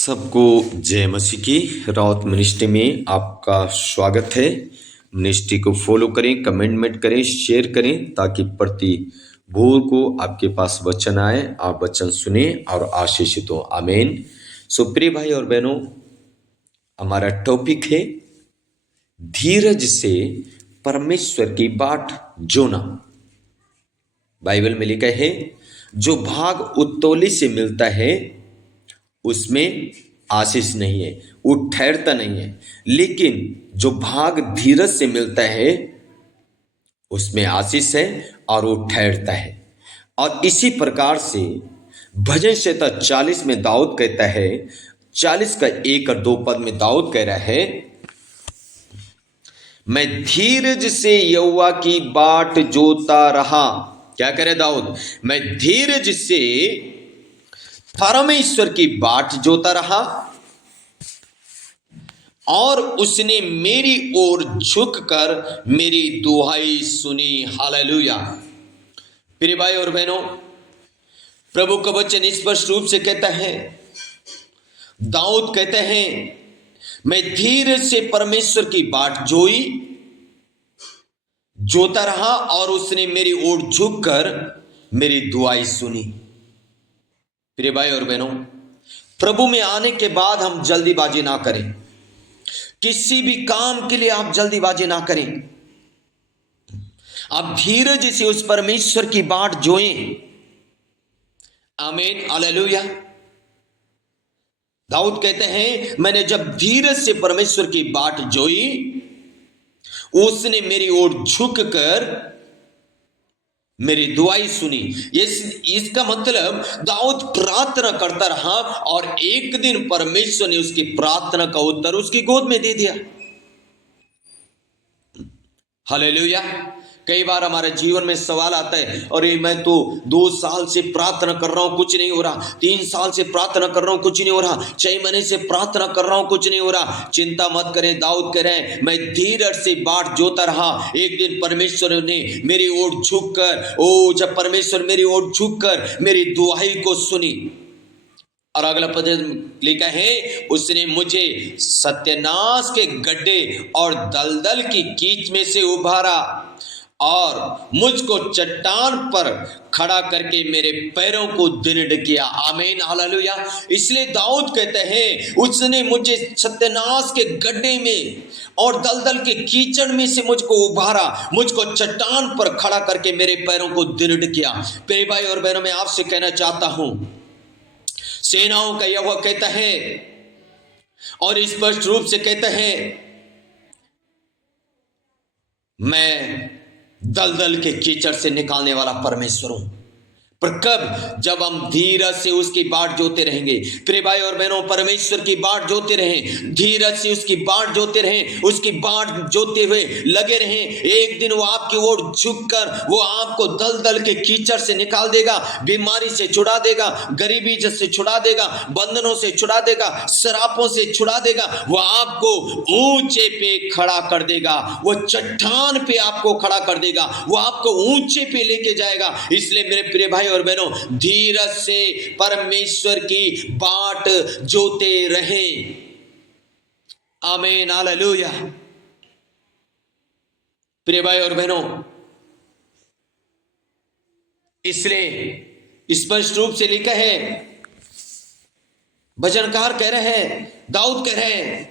सबको जय मसीह की। राउत मिनिस्ट्री में आपका स्वागत है। मिनिस्ट्री को फॉलो करें, कमेंटमेंट करें, शेयर करें ताकि प्रति भोर को आपके पास वचन आए, आप वचन सुने और आशीषित हो। आमीन। सो प्रिय भाई और बहनों, हमारा टॉपिक है धीरज से परमेश्वर की बाट जोना। बाइबल में लिखा है जो भाग उत्तोली से मिलता है उसमें आशीष नहीं है, वो ठहरता नहीं है, लेकिन जो भाग धीरज से मिलता है उसमें आशीष है और वो ठहरता है। और इसी प्रकार से भजन संहिता 40 में दाऊद कहता है, 40 का 1 और 2 पद में दाऊद कह रहा है, मैं धीरज से यहोवा की बाट जोता रहा। क्या करे दाऊद? मैं धीरज से परमेश्वर की बाट जोता रहा और उसने मेरी ओर झुककर मेरी दुहाई सुनी। हालेलुया। प्रिय भाई और बहनों, प्रभु का वचन स्पष्ट रूप से कहता है, दाऊद कहते हैं मैं धीरज से परमेश्वर की बाट जोता रहा और उसने मेरी ओर झुककर मेरी दुआई सुनी। प्रिय भाई और बहनों, प्रभु में आने के बाद हम जल्दीबाजी ना करें। किसी भी काम के लिए आप जल्दीबाजी ना करें। आप धीरज से उस परमेश्वर की बाट जोएं। आमीन, हालेलुया। दाऊद कहते हैं मैंने जब धीरज से परमेश्वर की बाट जोई, उसने मेरी ओर झुककर मेरी दुआई सुनी। इसका मतलब दाऊद प्रार्थना करता रहा और एक दिन परमेश्वर ने उसकी प्रार्थना का उत्तर उसकी गोद में दे दिया। हालेलुया। कई बार हमारे जीवन में सवाल आता है, अरे मैं तो 2 साल से प्रार्थना कर रहा हूं, कुछ नहीं हो रहा। 3 साल से प्रार्थना कर रहा हूं, कुछ नहीं हो रहा। 6 महीने से प्रार्थना कर रहा हूं, कुछ नहीं हो रहा। चिंता मत करें, दाऊद कह रहे हैं मैं धीरज से बाट जोता रहा। एक दिन परमेश्वर ने मेरी ओर झुककर, जब परमेश्वर मेरी ओर झुककर मेरी दुहाई को सुनी। और अगला पद लिखा है, उसने मुझे सत्यानाश के गड्ढे और दलदल की कीच में से उभारा और मुझको चट्टान पर खड़ा करके मेरे पैरों को दृढ़ किया। आमीन, हालेलुया। इसलिए दाऊद कहते हैं उसने मुझे सत्यानाश के गड्ढे में और दलदल के कीचड़ में से मुझको उभारा, मुझको चट्टान पर खड़ा करके मेरे पैरों को दृढ़ किया। प्रिय भाई और बहनों, मैं आपसे कहना चाहता हूं, सेनाओं का यहोवा कहता है और स्पष्ट रूप से कहता है, मैं दलदल के कीचड़ से निकालने वाला परमेश्वर हूं। पर कब? जब हम धीरज से उसकी बाट जोते रहेंगे। प्रिय भाई और बहनों, परमेश्वर की बाट जोते रहें, धीरज से उसकी बाट जोते रहें, उसकी बाट जोते हुए लगे रहें। एक दिन वो आपकी ओर झुककर वो आपको दलदल के कीचड़ से निकाल देगा, बीमारी से छुड़ा देगा, गरीबी से छुड़ा देगा, बंधनों से छुड़ा देगा, शरापों से छुड़ा देगा। वो आपको ऊंचे पे खड़ा कर देगा, वो चट्टान पे आपको खड़ा कर देगा, वो आपको ऊंचे पे लेके जाएगा। इसलिए मेरे प्रिय भाई और बहनों, धीरज से परमेश्वर की बाट जोते रहें। आमीन, हालेलुया। प्रिय भाई और बहनों, इसलिए स्पष्ट रूप से लिखा है, भजनकार कह रहे हैं, दाऊद कह रहे हैं,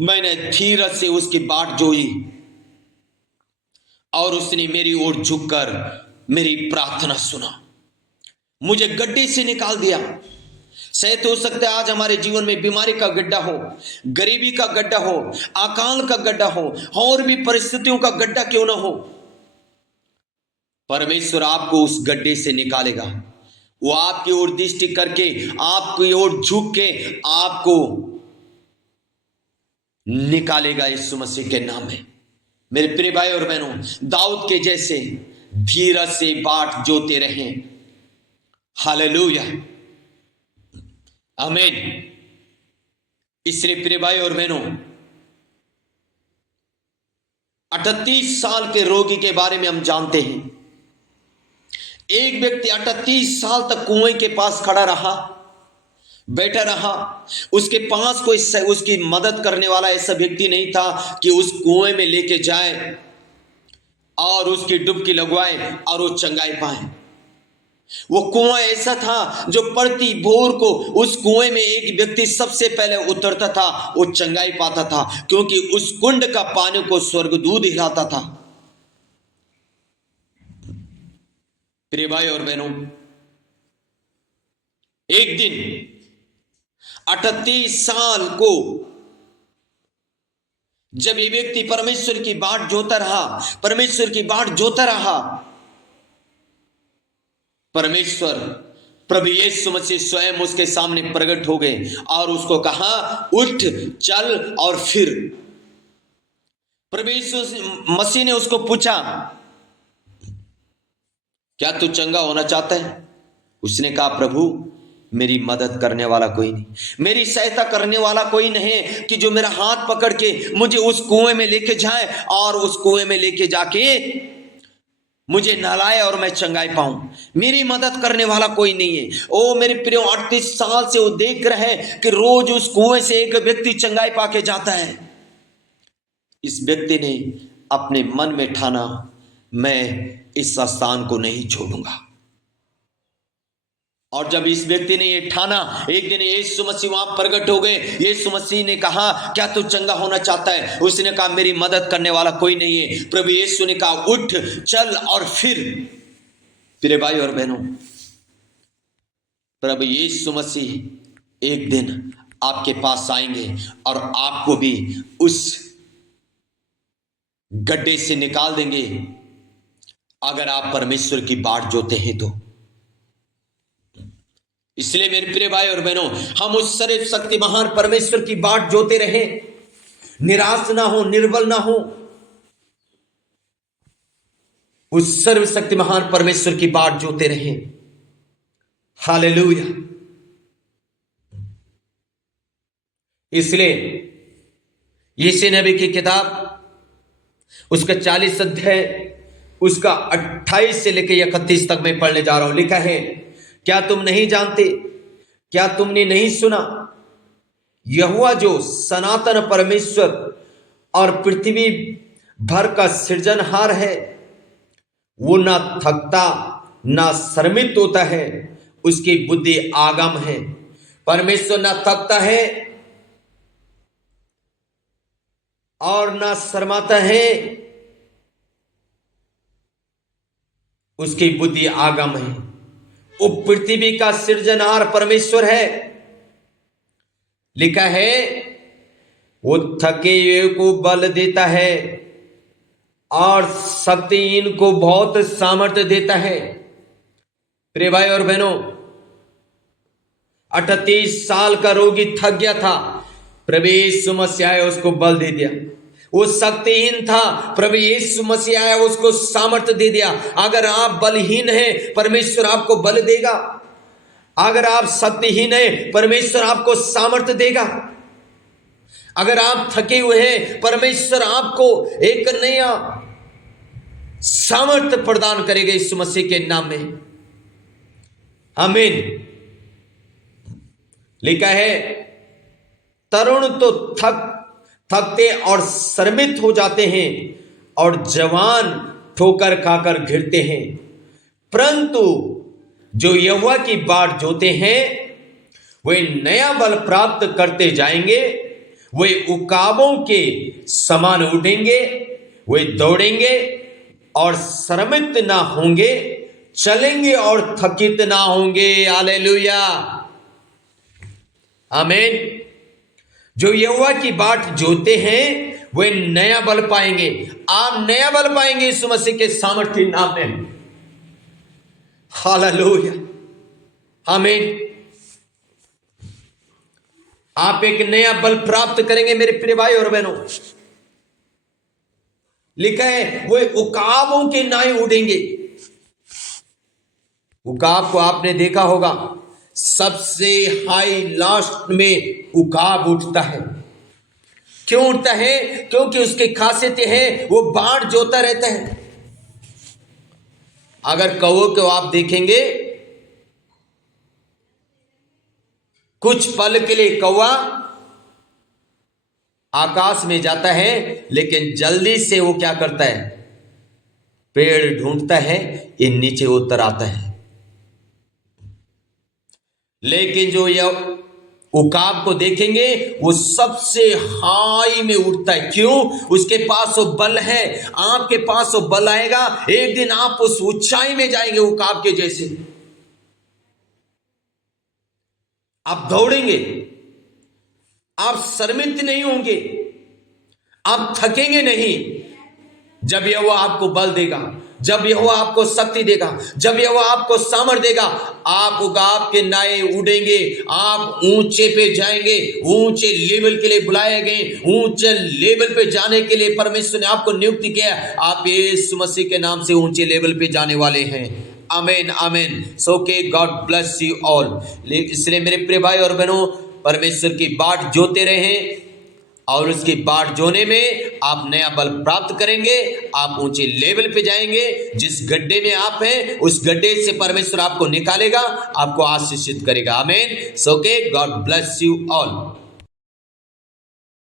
मैंने धीरज से उसकी बाट जोई और उसने मेरी ओर झुककर मेरी प्रार्थना सुना, मुझे गड्ढे से निकाल दिया। शायद हो सकता है आज हमारे जीवन में बीमारी का गड्ढा हो, गरीबी का गड्ढा हो, अकाल का गड्ढा हो, और भी परिस्थितियों का गड्ढा क्यों ना हो, परमेश्वर आपको उस गड्ढे से निकालेगा। वो आपकी ओर दृष्टि करके, आपकी ओर झुक के आपको निकालेगा यीशु मसीह के नाम में। मेरे प्रिय भाई और बहनों, दाऊद के जैसे धीरज से बाट जोते रहें। हालेलुया, आमीन। इसलिए प्रिय भाई और बहनों, 38 साल के रोगी के बारे में हम जानते हैं। एक व्यक्ति 38 साल तक कुएं के पास खड़ा रहा, बैठा रहा। उसके पास कोई उसकी मदद करने वाला ऐसा व्यक्ति नहीं था कि उस कुएं में लेके जाए और उसकी डुबकी लगवाए और वो चंगाई पाए। वो कुआं ऐसा था जो प्रति भोर को उस कुएं में एक व्यक्ति सबसे पहले उतरता था, वो चंगाई पाता था, क्योंकि उस कुंड का पानी को स्वर्गदूत हिलाता था। प्रिय भाई और बहनों, एक दिन 38 साल को जब ये व्यक्ति परमेश्वर की बाट जोता रहा, परमेश्वर की बाट जोता रहा, परमेश्वर प्रभु यीशु मसीह स्वयं उसके सामने प्रकट हो गए और उसको कहा, उठ, चल और फिर। प्रभु यीशु मसीह ने उसको पूछा, क्या तू चंगा होना चाहता है? उसने कहा, प्रभु मेरी मदद करने वाला कोई नहीं, मेरी सहायता करने वाला कोई नहीं कि जो मेरा हाथ पकड़ के मुझे उस कुएं में लेके जाए और उस कुएं में लेके जाके मुझे नहलाए और मैं चंगाई पाऊं। मेरी मदद करने वाला कोई नहीं है। ओ मेरे प्रियो, 38 साल से वो देख रहे हैं कि रोज उस कुएं से एक व्यक्ति चंगाई पाके जाता है। इस व्यक्ति ने अपने मन में ठाना, मैं इस स्थान को नहीं छोड़ूंगा। और जब इस व्यक्ति ने ये ठाना, एक दिन यीशु मसीह वहां प्रकट हो गए। यीशु मसीह ने कहा, क्या तू चंगा होना चाहता है? उसने कहा, मेरी मदद करने वाला कोई नहीं है। प्रभु यीशु ने कहा, उठ, चल और फिर। प्रिय भाई और बहनों, प्रभु यीशु मसीह एक दिन आपके पास आएंगे और आपको भी उस गड्ढे से निकाल देंगे, अगर आप परमेश्वर की बाट जोते हैं तो। इसलिए मेरे प्रिय भाई और बहनों, हम उस सर्वशक्ति महान परमेश्वर की बाट जोते रहें, निराश ना हो, निर्बल ना हो, उस सर्वशक्ति महान परमेश्वर की बाट जोते रहें। हालेलुया। इसलिए यीशु नबी की किताब उसका 40 अध्याय उसका 28 से लेकर 31 तक मैं पढ़ने जा रहा हूं। लिखा है, क्या तुम नहीं जानते, क्या तुमने नहीं सुना, यहोवा जो सनातन परमेश्वर और पृथ्वी भर का सृजनहार है, वो ना थकता ना शर्मित होता है, उसकी बुद्धि आगम है। परमेश्वर ना थकता है और ना शर्माता है, उसकी बुद्धि आगम है। वो पृथ्वी का सृजनहार परमेश्वर है। लिखा है, वो थके हुए को बल देता है और शक्तिहीन को बहुत सामर्थ्य देता है। प्रिय भाई और बहनों, 38 साल का रोगी थक गया था, प्रभु यीशु मसीह आया, उसको बल दे दिया। वो शक्तिहीन था, प्रभु यीशु मसीह आया, उसको सामर्थ्य दे दिया। अगर आप बलहीन हैं, परमेश्वर आपको बल देगा। अगर आप शक्तिहीन हैं, परमेश्वर आपको सामर्थ्य देगा। अगर आप थके हुए हैं, परमेश्वर आपको एक नया सामर्थ्य प्रदान करेगा यीशु मसीह के नाम में। आमीन। लिखा है, तरुण तो थकते और शर्मित हो जाते हैं और जवान ठोकर खाकर गिरते हैं, परंतु जो यहोवा की बाट जोते हैं वे नया बल प्राप्त करते जाएंगे। वे उकाबों के समान उठेंगे, वे दौड़ेंगे और शर्मित ना होंगे, चलेंगे और थकित ना होंगे। हालेलुया, आमीन। जो यहोवा की बाट जोते हैं वे नया बल पाएंगे। आप नया बल पाएंगे यीशु मसीह के सामर्थ्य नाम में। हालेलुया, आमीन। आप एक नया बल प्राप्त करेंगे मेरे प्रिय भाई और बहनों। लिखा है, वे उकाबों के नाई उड़ेंगे। उकाब को आपने देखा होगा, सबसे हाई लास्ट में उकाब उठता है। क्यों उठता है? क्योंकि उसकी खासियतें हैं, वो बाढ़ जोता रहता है। अगर कौवे को आप देखेंगे कुछ पल के लिए कौवा आकाश में जाता है, लेकिन जल्दी से वो क्या करता है, पेड़ ढूंढता है, ये नीचे उतर आता है। लेकिन जो यह उकाब को देखेंगे, वो सबसे हाई में उड़ता है। क्यों? उसके पास वो बल है। आपके पास वो बल आएगा, एक दिन आप उस ऊंचाई में जाएंगे उकाब के जैसे। आप दौड़ेंगे, आप शर्मिंद नहीं होंगे, आप थकेंगे नहीं। जब यहोवा आपको बल देगा, जब यहोवा आपको शक्ति देगा, जब यहोवा आपको सामर्थ देगा, आप उकाब के नाए उड़ेंगे, आप ऊंचे पे जाएंगे। ऊंचे लेवल के लिए बुलाए गए, ऊंचे लेवल पे जाने के लिए परमेश्वर ने आपको नियुक्ति किया। आप यीशु मसीह के नाम से ऊंचे लेवल पे जाने वाले हैं। आमीन, आमीन। सो के गॉड ब्लेस यू ऑल। इसलिए मेरे प्रिय भाई और बहनों, परमेश्वर की बाट जोते रहें, और उसकी बाट जोने में आप नया बल प्राप्त करेंगे। आप ऊंचे लेवल पे जाएंगे। जिस गड्ढे में आप हैं, उस गड्ढे से परमेश्वर आपको निकालेगा, आपको आशीषित करेगा। आमीन। सो के गॉड ब्लेस यू ऑल।